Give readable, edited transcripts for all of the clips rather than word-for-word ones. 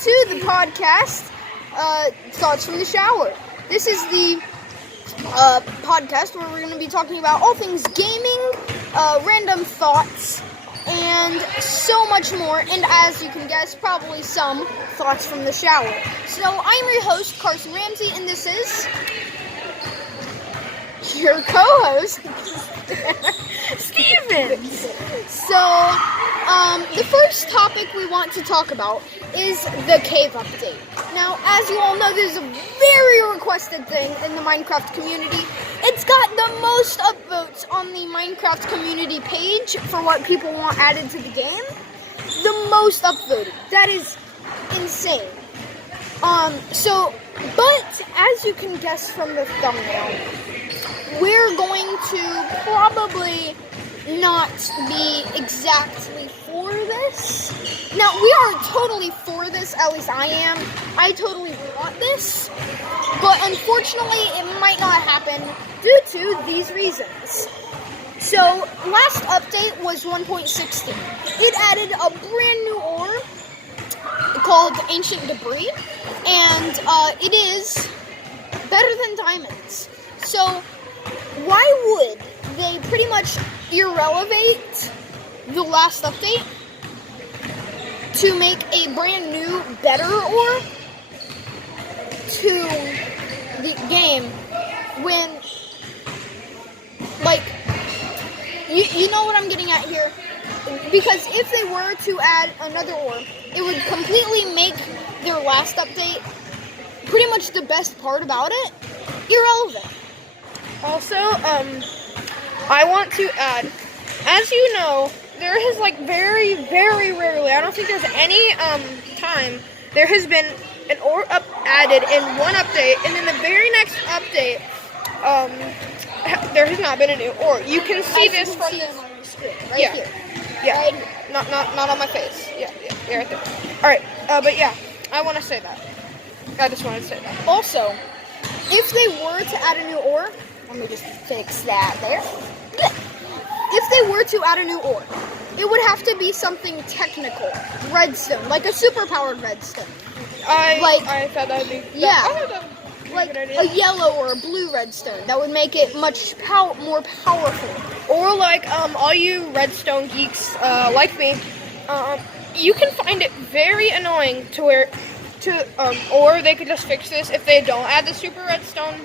to the podcast, Thoughts from the Shower. This is the podcast where we're going to be talking about all things gaming, random thoughts, and so much more. And as you can guess, probably some thoughts from the shower. So I'm your host, Carson Ramsey, and this is your co-host, Steven. So, the first topic we want to talk about is the cave update. Now, as you all know, this is a very requested thing in the Minecraft community. It's got the most upvotes on the Minecraft community page for what people want added to the game. The most upvoted. That is insane. But as you can guess from the thumbnail, we're going to probably not be exactly for this. Now, we are totally for this, at least I am. I totally want this, but unfortunately, it might not happen due to these reasons. So, last update was 1.16. It added a brand new ore called Ancient Debris, and it is better than diamonds. So, why would they pretty much irrelevate the last update to make a brand new, better ore to the game when, like, you know what I'm getting at here? Because if they were to add another ore, it would completely make their last update, pretty much the best part about it, irrelevant. Also, I want to add, as you know, there has, very, very rarely, I don't think there's any, time, there has been an ore added in one update, and then the very next update, there has not been a new ore. You can see this from this on your screen, right here. Yeah, right here. Not on my face. Yeah, right there. Alright, but yeah, I want to say that. I just wanted to say that. Also, if they were to add a new ore, let me just fix that there. Good. If they were to add a new ore, it would have to be something technical. Redstone, like a super-powered redstone. I thought that would be... Like a yellow or a blue redstone. That would make it much more powerful. Or all you redstone geeks like me, you can find it very annoying or they could just fix this if they don't add the super redstone.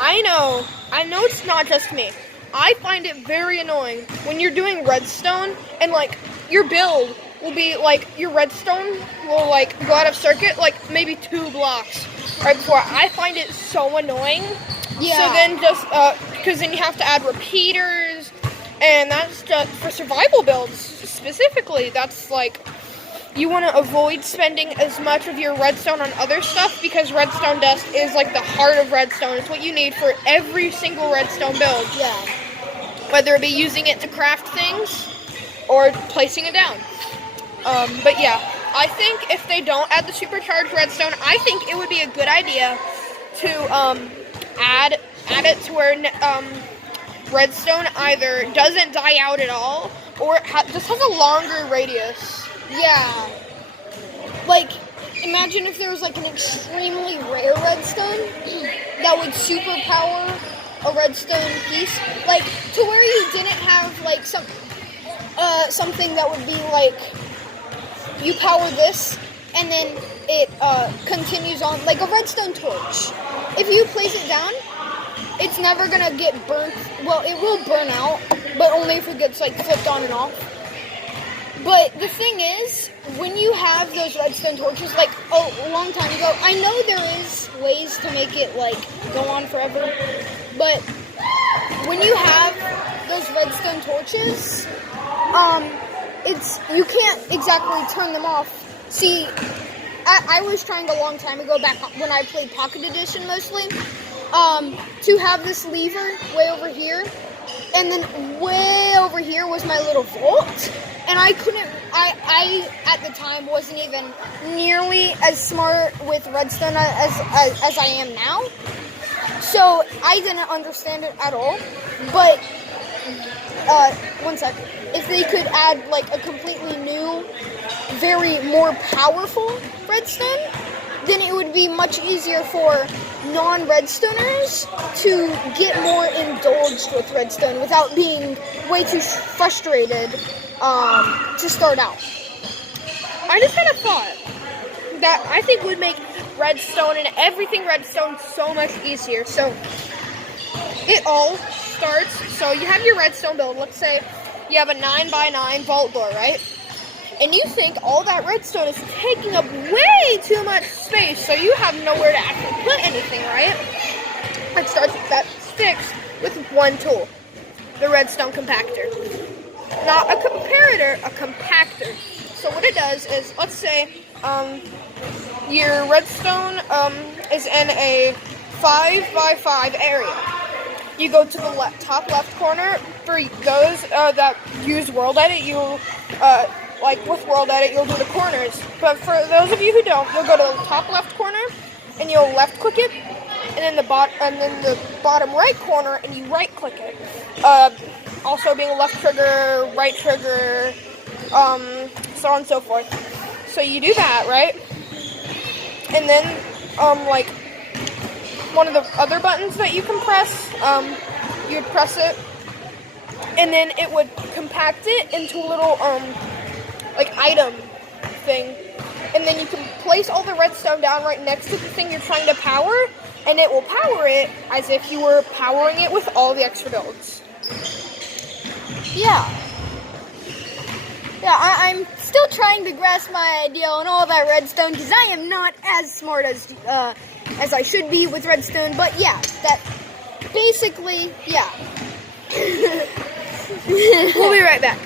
I know it's not just me. I find it very annoying when you're doing redstone and your build will be your redstone will go out of circuit maybe 2 blocks right before. I find it so annoying. Yeah. So then because then you have to add repeaters, and that's just for survival builds specifically. That's you want to avoid spending as much of your redstone on other stuff, because redstone dust is the heart of redstone. It's what you need for every single redstone build. Yeah. Whether it be using it to craft things or placing it down. But yeah, I think if they don't add the supercharged redstone, I think it would be a good idea to add it to where redstone either doesn't die out at all or just has a longer radius. Yeah. Imagine if there was an extremely rare redstone that would superpower a redstone piece. To where you didn't have something that would be you power this and then it continues on, like a redstone torch. If you place it down, it's never gonna get burnt. Well, it will burn out, but only if it gets flipped on and off. But the thing is, when you have those redstone torches, a long time ago, I know there is ways to make it go on forever, but when you have those redstone torches, you can't exactly turn them off. See, I was trying a long time ago, back when I played Pocket Edition mostly, to have this lever way over here, and then way over here was my little vault, and I at the time wasn't even nearly as smart with redstone as I am now, so I didn't understand it at all, but one sec. If they could add like a completely new, very more powerful redstone, then it would be much easier for non-redstoners to get more indulged with redstone without being way too frustrated to start out. I just had a thought that I think would make redstone and everything redstone so much easier. So it all starts, so you have your redstone build. Let's say you have a 9x9 vault door, right? And you think all that redstone is taking up way too much space, so you have nowhere to actually put anything, right? It starts with that sticks with one tool, the redstone compactor. Not a comparator, a compactor. So what it does is, let's say your redstone is in a 5x5 area. You go to the top left corner. For those that use World Edit, you like with World Edit, you'll do the corners. But for those of you who don't, you'll go to the top left corner and you'll left click it, and then the bottom right corner and you right click it. Also being left trigger, right trigger, so on and so forth. So you do that, right? And then like one of the other buttons that you can press, you'd press it, and then it would compact it into a little like item thing, and then you can place all the redstone down right next to the thing you're trying to power, and it will power it as if you were powering it with all the extra builds. Yeah, I'm still trying to grasp my idea on all that redstone because I am not as smart as I should be with redstone. But yeah, that basically, yeah. We'll be right back.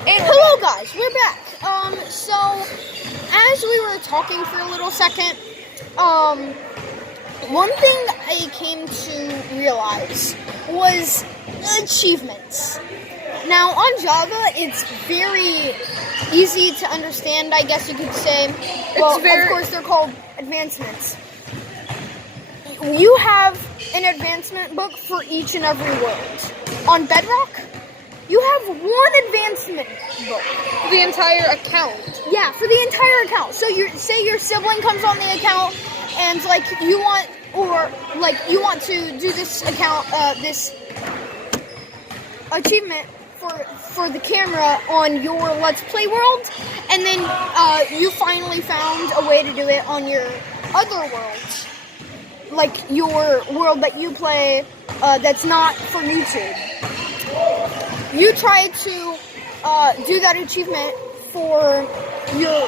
And hello guys, we're back. So as we were talking for a little second, one thing I came to realize was achievements. Now on Java, it's very easy to understand, I guess you could say. Well, of course they're called advancements. You have an advancement book for each and every world. On Bedrock, you have one advancement book. For the entire account. Yeah, for the entire account. So say your sibling comes on the account and like you want to do this account, this achievement for the camera on your Let's Play world, and then you finally found a way to do it on your other worlds, like your world that you play that's not for YouTube. You try to do that achievement for your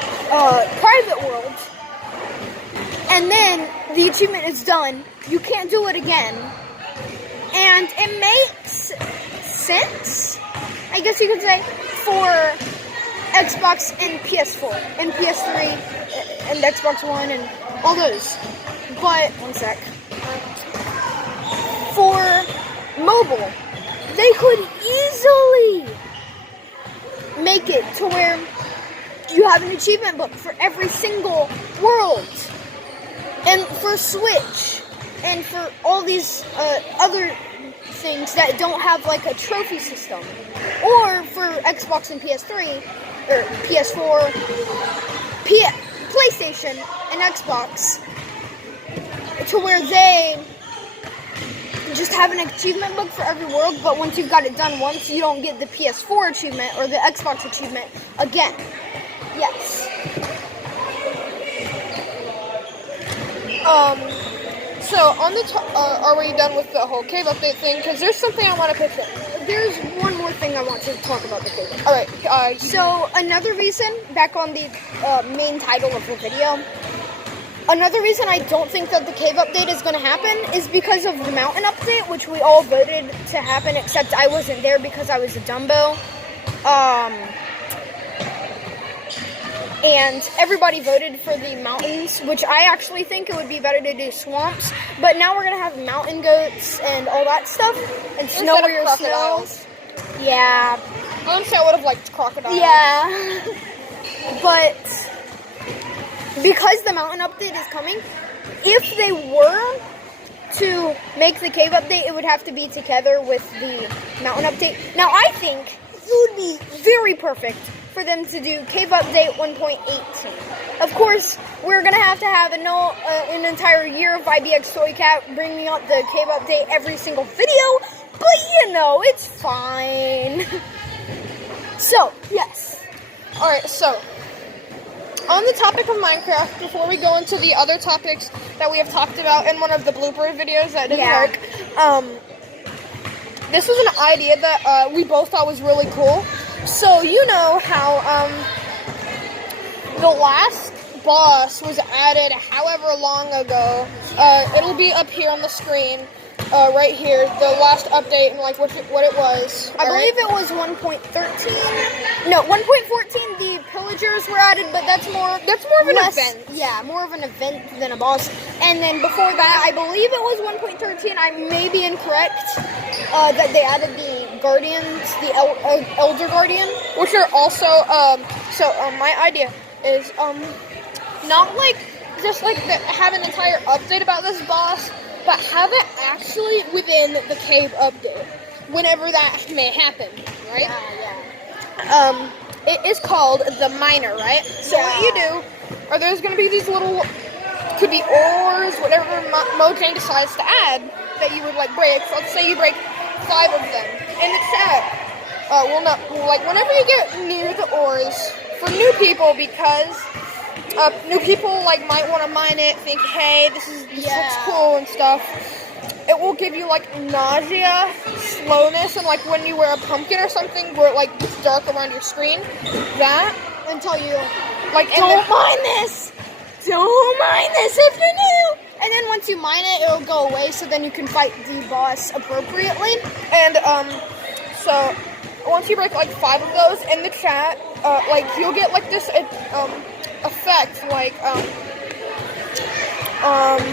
private world, and then the achievement is done. You can't do it again, and it makes sense, I guess you could say, for Xbox and PS4 and PS3 and Xbox One and all those. But one sec. For mobile, they could easily make it to where you have an achievement book for every single world. And for Switch and for all these other things that don't have like a trophy system, or for Xbox and PS3 or PS4, PlayStation and Xbox, to where they just have an achievement book for every world, but once you've got it done once, you don't get the PS4 achievement or the Xbox achievement again. Yes. So on the are we done with the whole cave update thing? Because there's something I want to pitch in. There's one more thing I want to talk about the cave. All right. So another reason, back on the main title of the video, another reason I don't think that the cave update is going to happen is because of the mountain update, which we all voted to happen, except I wasn't there because I was a Dumbo. And everybody voted for the mountains, which I actually think it would be better to do swamps. But now we're going to have mountain goats and all that stuff. And snow warrior snows. Yeah. Honestly, I would have liked crocodiles. Yeah. But because the mountain update is coming, if they were to make the cave update, it would have to be together with the mountain update. Now, I think it would be very perfect for them to do cave update 1.18. Of course, we're going to have an entire year of IBX Toycat bringing up the cave update every single video, but it's fine. So, yes. Alright, so, on the topic of Minecraft, before we go into the other topics that we have talked about in one of the blooper videos that didn't work, this was an idea that we both thought was really cool. So, you know how the last boss was added however long ago. It'll be up here on the screen. Right here, the last update and like what it was. I believe it was 1.13. No, 1.14. The pillagers were added, but that's more of an event. Yeah, more of an event than a boss. And then before that, I believe it was 1.13. I may be incorrect. That they added the guardians, the elder guardian, which are also my idea is not like just like have an entire update about this boss. But have it actually within the cave update, whenever that may happen, right? Yeah. It is called the miner, right? So what you do, are there's going to be these little, could be ores, whatever Mojang decides to add that you would like break. So let's say you break 5 of them in the chat. Whenever you get near the ores, for new people, because new people like might want to mine it, think, hey, this looks cool and stuff. It will give you like nausea, slowness, and like when you wear a pumpkin or something where like it's dark around your screen. That until you like don't mine this. Don't mine this if you're new. And then once you mine it, it'll go away. So then you can fight the boss appropriately. And so once you break like 5 of those in the chat, you'll get like this effect, like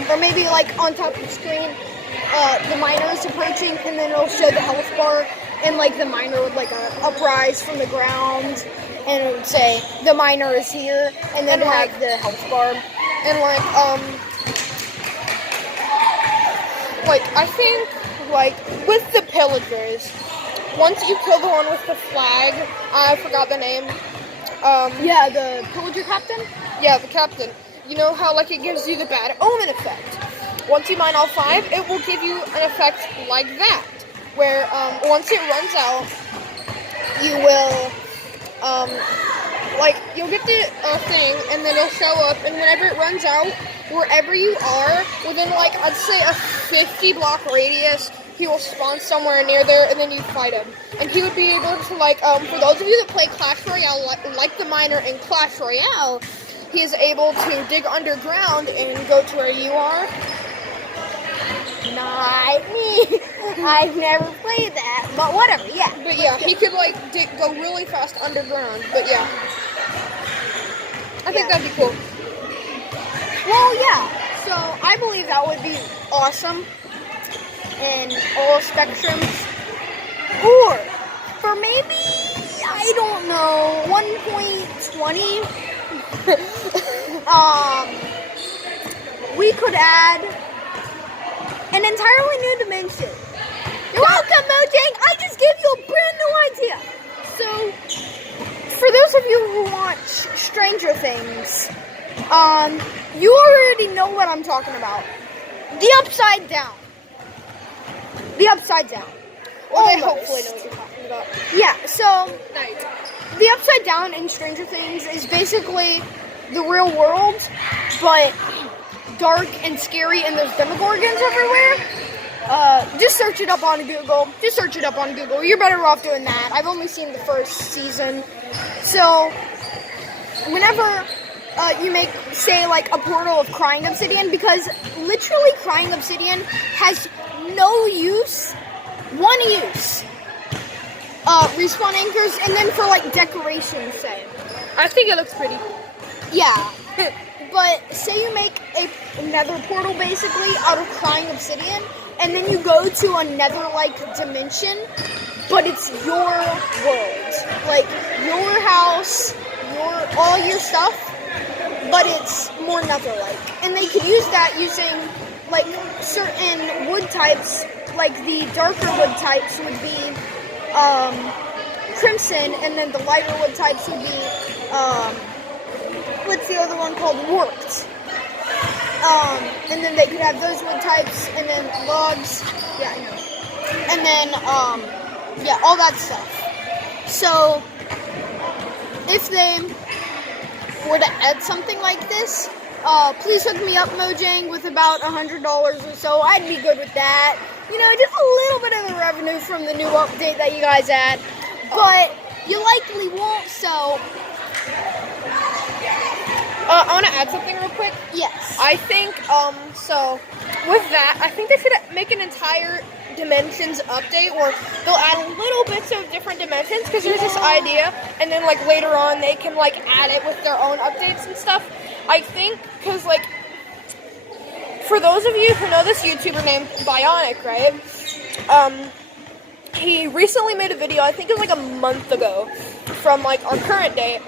or maybe like on top of the screen, the miner is approaching, and then it'll show the health bar, and like the miner would like uprise from the ground, and it would say the miner is here, and then have the health bar, and I think like with the pillagers, once you kill the one with the flag, I forgot the name. The pillager captain? Yeah, the captain. You know how, like, it gives you the bad omen effect. Once you mine all 5, it will give you an effect like that, where, once it runs out, you will, you'll get the thing, and then it'll show up, and whenever it runs out, wherever you are, within, like, I'd say a 50-block radius, he will spawn somewhere near there, and then you fight him. And he would be able to, for those of you that play Clash Royale, like the miner in Clash Royale, he is able to dig underground and go to where you are. Not me. I've never played that, but whatever, yeah. But yeah, he could, go really fast underground, but yeah. I think that'd be cool. Well, yeah, so I believe that would be awesome in all spectrums. Or, for maybe, I don't know, 1.20, we could add an entirely new dimension. You're welcome, Mojang! I just gave you a brand new idea. So, for those of you who watch Stranger Things, you already know what I'm talking about. The Upside Down. The Upside Down. Well, they hopefully know what you're talking about. Yeah, so Nice. the Upside Down in Stranger Things is basically the real world, but dark and scary, and there's demogorgons everywhere. Just search it up on Google. You're better off doing that. I've only seen the first season. So, whenever you make, say, like, a portal of crying obsidian, because literally crying obsidian has no use, one use. Respawn anchors, and then for, like, decoration, say. I think it looks pretty. Yeah. But say you make a nether portal, basically, out of crying obsidian, and then you go to a nether-like dimension, but it's your world. Like, your house, all your stuff, but it's more nether-like. And they can use that using like certain wood types, like the darker wood types would be crimson, and then the lighter wood types would be what's the other one called? Warped. And then they could have those wood types, and then logs, yeah, I know. And then yeah, all that stuff. So if they were to add something like this, please hook me up, Mojang, with about $100 or so. I'd be good with that. You know, just a little bit of the revenue from the new update that you guys add. But you likely won't, so... I want to add something real quick. Yes. I think, so, with that, I think they should make an entire Dimensions update where they'll add little bits of different dimensions, because there's this idea, and then, like, later on they can, like, add it with their own updates and stuff. I think, because, like, for those of you who know this YouTuber named Bionic, right, he recently made a video, I think it was, like, a month ago, from, like, our current date,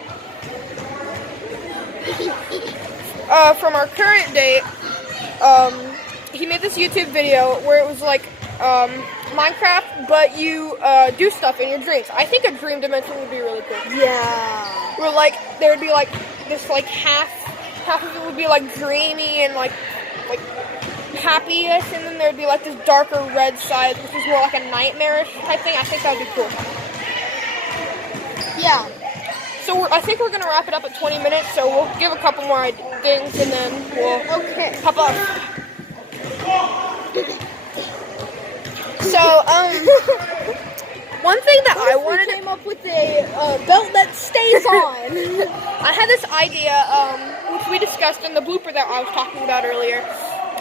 he made this YouTube video where it was like Minecraft, but you do stuff in your dreams. I think a dream dimension would be really cool. Yeah. Where like there would be like this like half of it would be like dreamy and like happy-ish, and then there'd be like this darker red side, which is more like a nightmarish type thing. I think that would be cool. Yeah. So I think we're going to wrap it up at 20 minutes, so we'll give a couple more things, and then we'll pop up. So, one thing that I wanted came up with a belt that stays on. I had this idea, which we discussed in the blooper that I was talking about earlier,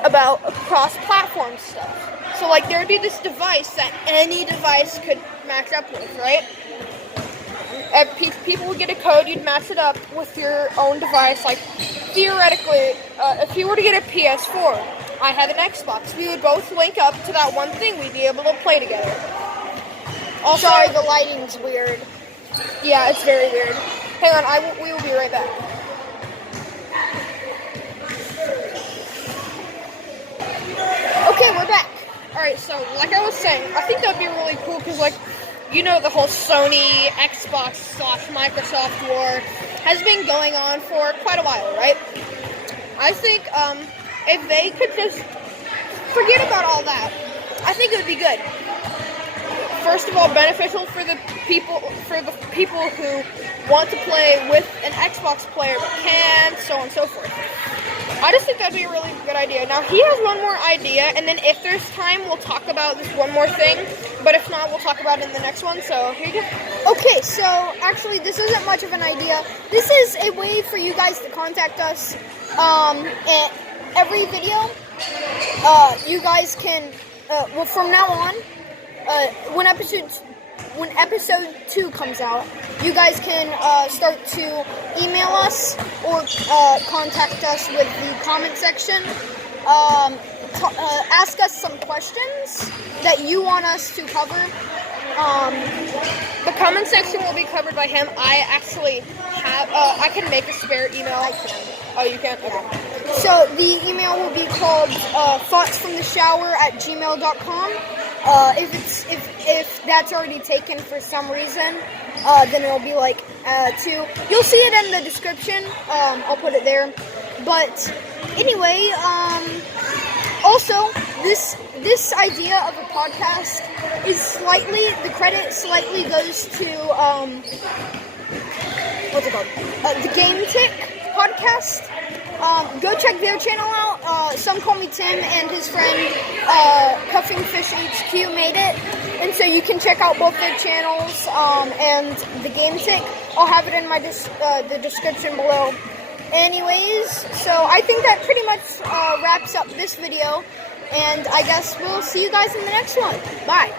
about cross-platform stuff. So, like, there would be this device that any device could match up with, right? People would get a code, you'd match it up with your own device. Like, theoretically, if you were to get a PS4, I had an Xbox, we would both link up to that one thing, we'd be able to play together. Also, sorry, the lighting's weird. Yeah, it's very weird. Hang on, we will be right back. Okay, we're back. Alright, so, like I was saying, I think that would be really cool, because, like, you know, the whole Sony, Xbox/Microsoft war has been going on for quite a while, right? I think if they could just forget about all that, I think it would be good. First of all, beneficial for the people who want to play with an Xbox player but can't, so on and so forth. I just think that'd be a really good idea. Now, he has one more idea, and then if there's time, we'll talk about this one more thing. But if not, we'll talk about it in the next one. So, here you go. Okay, so actually, this isn't much of an idea. This is a way for you guys to contact us. At every video, you guys can, well, from now on, when episode 2 comes out, you guys can start to email us or contact us with the comment section. Ask us some questions that you want us to cover. The comment section will be covered by him. I actually have, I can make a spare email. I can. Oh, you can? Okay. So the email will be called ThoughtsFromTheShower@gmail.com. If that's already taken for some reason, then it'll be like 2. You'll see it in the description. I'll put it there. But anyway, also this idea of a podcast is the credit slightly goes to what's it called? The GameTick Podcast. Go check their channel out. Some call me Tim, and his friend Cuffing Fish HQ made it. And so you can check out both their channels and the GameTick. I'll have it in my the description below. Anyways, so I think that pretty much wraps up this video. And I guess we'll see you guys in the next one. Bye.